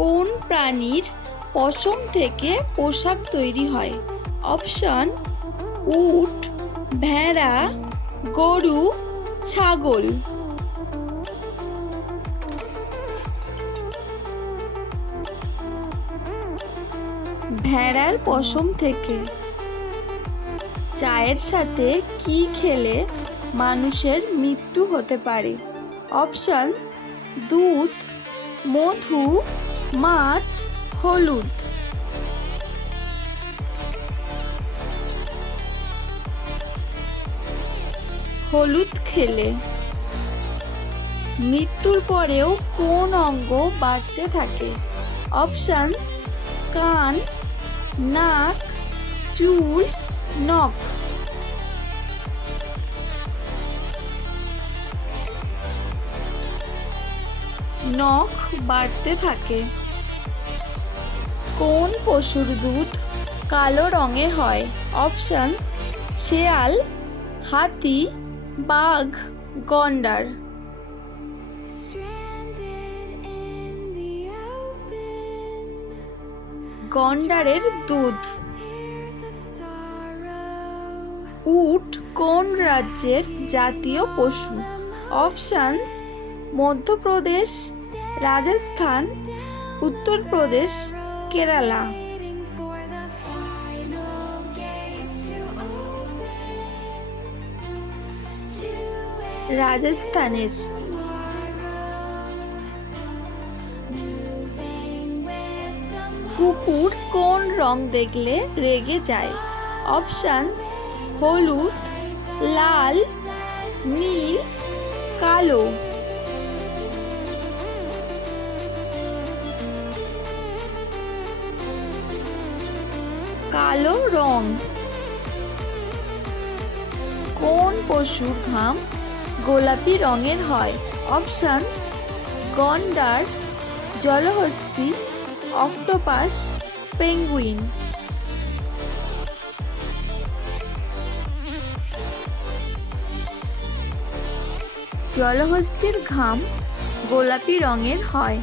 কোন প্রাণীর পশম থেকে পোশাক তৈরি হয়? অপশন: উট, ভেড়া, গরু, ছাগল। ভেড়ার পশম থেকে। চায়ের সাথে কি খেলে মানুষের মৃত্যু হতে পারে? অপশনস: দুধ, মধু, মাছ, হলুদ। হলুদ খেলে। মৃত্যুর পরেও কোন অঙ্গ বাড়তে থাকে? অপশন: কান, নাক, চুল, নখ। নখ বাড়তে থাকে। কোন পশুর দুধ কালো রঙের হয়? অপশন: শেয়াল, হাতি, বাঘ, গন্ডার। গন্ডারের দুধ। উট কোন রাজ্যের জাতীয় পশু? অপশনস: মধ্যপ্রদেশ, রাজস্থান, উত্তরপ্রদেশ, কেরালা। রাজস্থানের। কুকুর কোন রং দেখলে রেগে যায়? অপশন: হলুদ, লাল, নীল, কালো। কালো রং। কোন পশুর ঘাম গোলাপি রঙের হয়? অপশন: গন্ডার, জলহস্তী, অক্টোপাস, পেঙ্গুইন। জলহস্তীর ঘাম গোলাপি রঙের হয়।